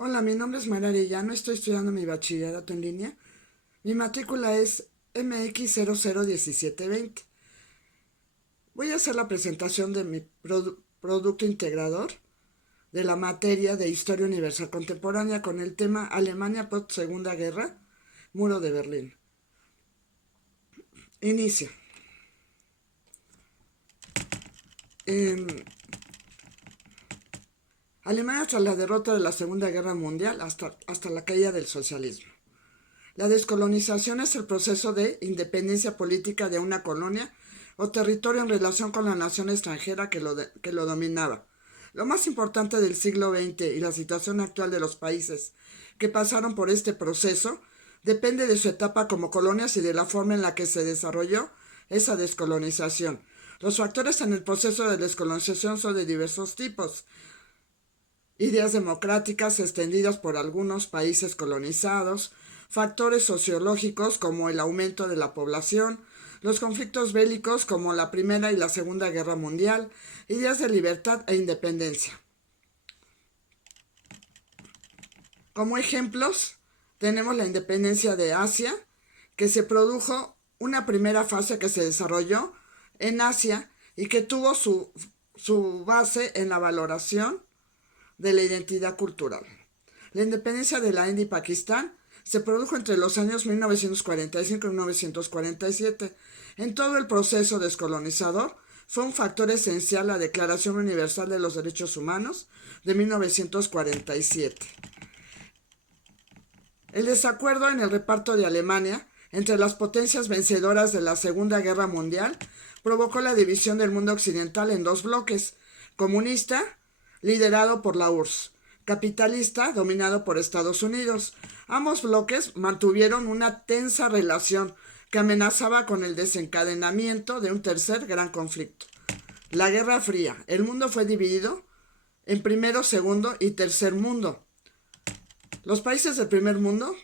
Hola, mi nombre es María Arellano, estoy estudiando mi bachillerato en línea. Mi matrícula es MX001720. Voy a hacer la presentación de mi producto integrador de la materia de Historia Universal Contemporánea con el tema Alemania post Segunda Guerra, Muro de Berlín. Inicio. En Alemania tras la derrota de la Segunda Guerra Mundial hasta la caída del socialismo. La descolonización es el proceso de independencia política de una colonia o territorio en relación con la nación extranjera que lo dominaba. Lo más importante del siglo XX y la situación actual de los países que pasaron por este proceso depende de su etapa como colonias y de la forma en la que se desarrolló esa descolonización. Los factores en el proceso de descolonización son de diversos tipos: ideas democráticas extendidas por algunos países colonizados, factores sociológicos como el aumento de la población, los conflictos bélicos como la Primera y la Segunda Guerra Mundial, ideas de libertad e independencia. Como ejemplos, tenemos la independencia de Asia, que se produjo una primera fase que se desarrolló en Asia y que tuvo su base en la valoración de la identidad cultural. La independencia de la India y Pakistán se produjo entre los años 1945 y 1947. En todo el proceso descolonizador fue un factor esencial la Declaración Universal de los Derechos Humanos de 1947. El desacuerdo en el reparto de Alemania entre las potencias vencedoras de la Segunda Guerra Mundial provocó la división del mundo occidental en dos bloques: comunista, liderado por la URSS, capitalista, dominado por Estados Unidos. Ambos bloques mantuvieron una tensa relación que amenazaba con el desencadenamiento de un tercer gran conflicto: la Guerra Fría. El mundo fue dividido en primero, segundo y tercer mundo. Los países del primer mundo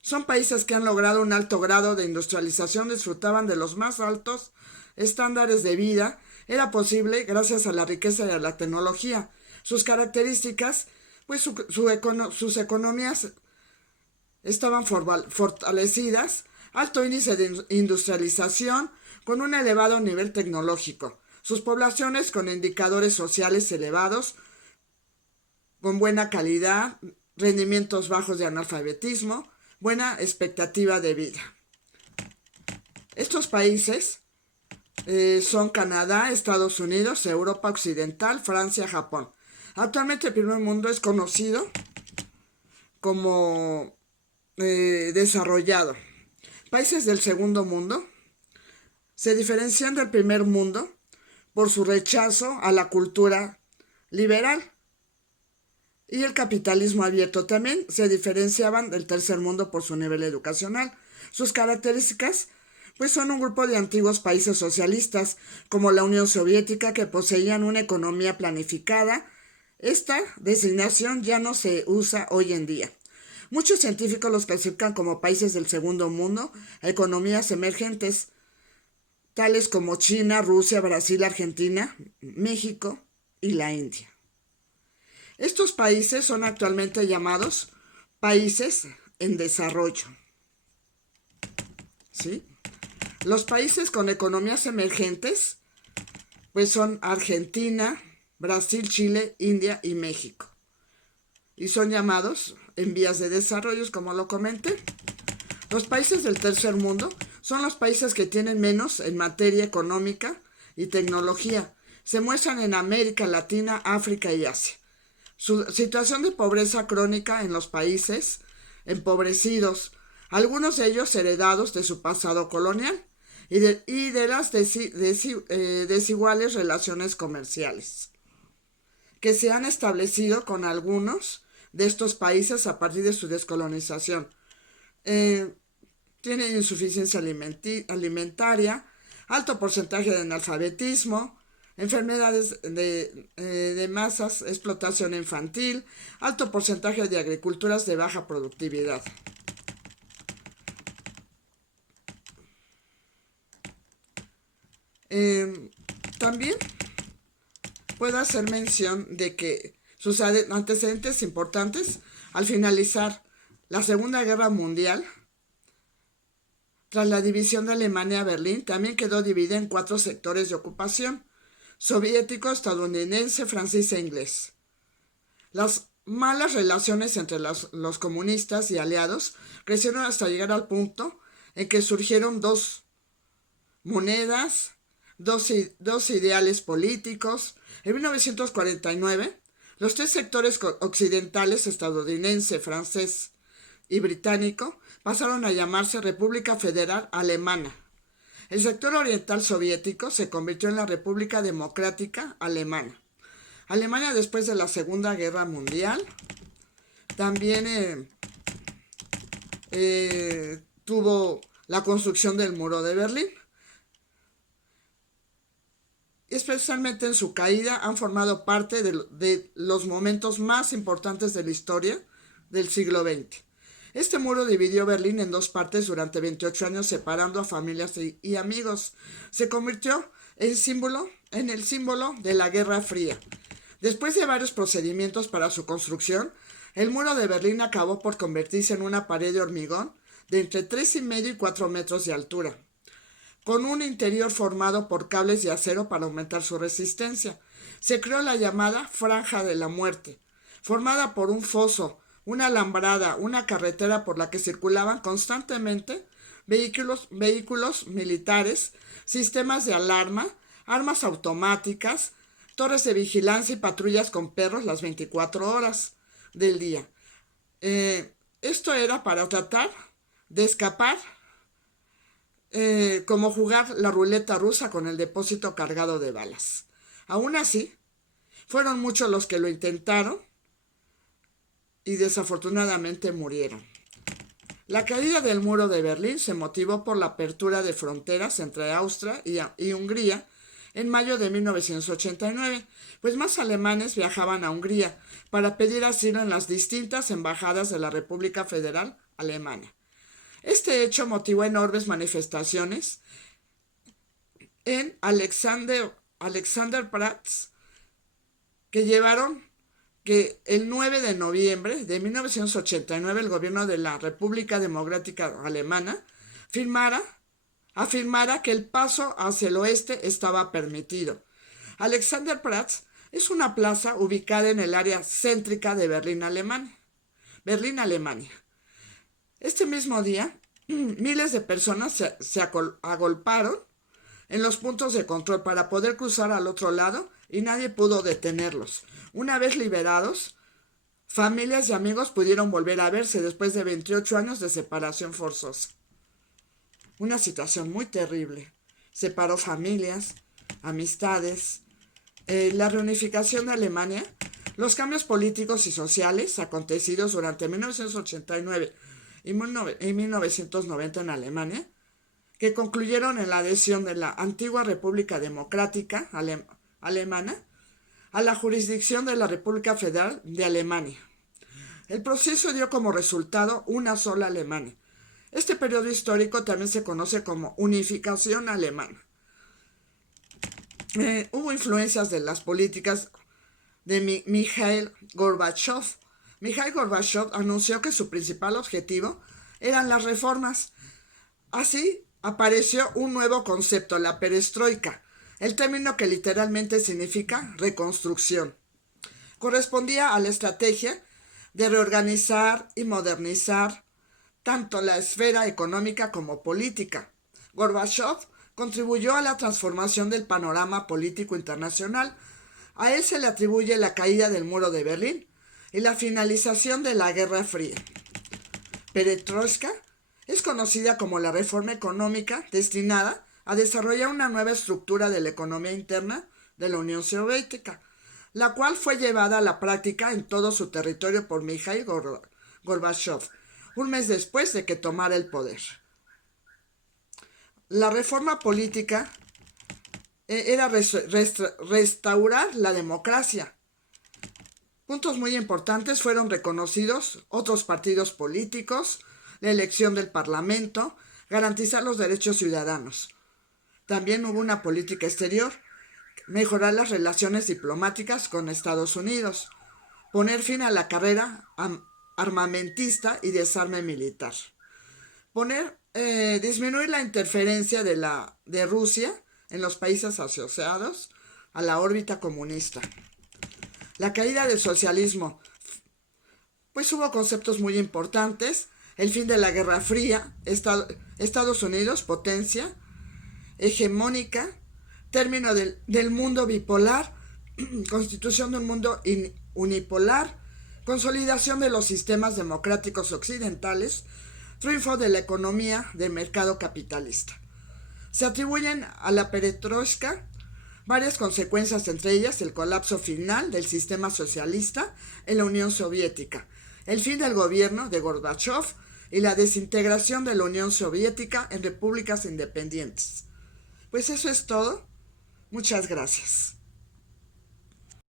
son países que han logrado un alto grado de industrialización, disfrutaban de los más altos estándares de vida. Era posible gracias a la riqueza y a la tecnología. Sus características, pues sus economías estaban fortalecidas, alto índice de industrialización con un elevado nivel tecnológico. Sus poblaciones con indicadores sociales elevados, con buena calidad, rendimientos bajos de analfabetismo, buena expectativa de vida. Estos países son Canadá, Estados Unidos, Europa Occidental, Francia, Japón. Actualmente el primer mundo es conocido como desarrollado. Países del segundo mundo se diferencian del primer mundo por su rechazo a la cultura liberal y el capitalismo abierto. También se diferenciaban del tercer mundo por su nivel educacional. Sus características pues son un grupo de antiguos países socialistas como la Unión Soviética que poseían una economía planificada. Esta designación ya no se usa hoy en día. Muchos científicos los clasifican como países del segundo mundo, economías emergentes, tales como China, Rusia, Brasil, Argentina, México y la India. Estos países son actualmente llamados países en desarrollo. ¿Sí? Los países con economías emergentes pues son Argentina, Brasil, Chile, India y México. Y son llamados en vías de desarrollo, como lo comenté. Los países del tercer mundo son los países que tienen menos en materia económica y tecnología. Se muestran en América Latina, África y Asia. Su situación de pobreza crónica en los países empobrecidos, algunos de ellos heredados de su pasado colonial y de las desiguales relaciones comerciales que se han establecido con algunos de estos países a partir de su descolonización. Tienen insuficiencia alimentaria, alto porcentaje de analfabetismo, enfermedades de masas, explotación infantil, alto porcentaje de agriculturas de baja productividad. También puedo hacer mención de que Sus antecedentes importantes: al finalizar la Segunda Guerra Mundial, tras la división de Alemania a Berlín, también quedó dividida en 4 sectores de ocupación: soviético, estadounidense, francés e inglés. Las malas relaciones entre los comunistas y aliados crecieron hasta llegar al punto en que surgieron dos monedas, dos ideales políticos. En 1949, los 3 sectores occidentales, estadounidense, francés y británico, pasaron a llamarse República Federal Alemana. El sector oriental soviético se convirtió en la República Democrática Alemana. Alemania, después de la Segunda Guerra Mundial, también tuvo la construcción del Muro de Berlín. Especialmente en su caída han formado parte de los momentos más importantes de la historia del siglo XX. Este muro dividió Berlín en 2 partes durante 28 años, separando a familias y amigos. Se convirtió en el símbolo de la Guerra Fría. Después de varios procedimientos para su construcción, el muro de Berlín acabó por convertirse en una pared de hormigón de entre 3,5 y 4 metros de altura, con un interior formado por cables de acero para aumentar su resistencia. Se creó la llamada Franja de la Muerte, formada por un foso, una alambrada, una carretera por la que circulaban constantemente vehículos militares, sistemas de alarma, armas automáticas, torres de vigilancia y patrullas con perros las 24 horas del día. Esto era para tratar de escapar, como jugar la ruleta rusa con el depósito cargado de balas. Aún así, fueron muchos los que lo intentaron y desafortunadamente murieron. La caída del muro de Berlín se motivó por la apertura de fronteras entre Austria y Hungría en mayo de 1989, pues más alemanes viajaban a Hungría para pedir asilo en las distintas embajadas de la República Federal Alemana. Este hecho motivó enormes manifestaciones en Alexanderplatz, que llevaron que el 9 de noviembre de 1989 el gobierno de la República Democrática Alemana afirmara que el paso hacia el oeste estaba permitido. Alexanderplatz es una plaza ubicada en el área céntrica de Berlín, Alemania. Este mismo día, miles de personas se agolparon en los puntos de control para poder cruzar al otro lado y nadie pudo detenerlos. Una vez liberados, familias y amigos pudieron volver a verse después de 28 años de separación forzosa. Una situación muy terrible. Separó familias, amistades, la reunificación de Alemania, los cambios políticos y sociales acontecidos durante 1989 y 1990 en Alemania, que concluyeron en la adhesión de la antigua República Democrática Alemana a la jurisdicción de la República Federal de Alemania. El proceso dio como resultado una sola Alemania. Este periodo histórico también se conoce como unificación alemana. Hubo influencias de las políticas de Mikhail Gorbachev. Mikhail Gorbachev anunció que su principal objetivo eran las reformas. Así apareció un nuevo concepto, la perestroika, el término que literalmente significa reconstrucción. Correspondía a la estrategia de reorganizar y modernizar tanto la esfera económica como política. Gorbachev contribuyó a la transformación del panorama político internacional. A él se le atribuye la caída del muro de Berlín y la finalización de la Guerra Fría. Perestroika es conocida como la reforma económica destinada a desarrollar una nueva estructura de la economía interna de la Unión Soviética, la cual fue llevada a la práctica en todo su territorio por Mikhail Gorbachev, un mes después de que tomara el poder. La reforma política era restaurar la democracia. Puntos muy importantes: fueron reconocidos otros partidos políticos, la elección del Parlamento, garantizar los derechos ciudadanos. También hubo una política exterior, mejorar las relaciones diplomáticas con Estados Unidos. poner fin a la carrera armamentista y desarme militar, disminuir la interferencia de Rusia en los países asociados a la órbita comunista. La caída del socialismo, pues hubo conceptos muy importantes: el fin de la Guerra Fría, Estados Unidos, potencia hegemónica, término del mundo bipolar, constitución de un mundo unipolar, consolidación de los sistemas democráticos occidentales, triunfo de la economía del mercado capitalista. Se atribuyen a la perestroika varias consecuencias, entre ellas el colapso final del sistema socialista en la Unión Soviética, el fin del gobierno de Gorbachev y la desintegración de la Unión Soviética en repúblicas independientes. Pues eso es todo. Muchas gracias.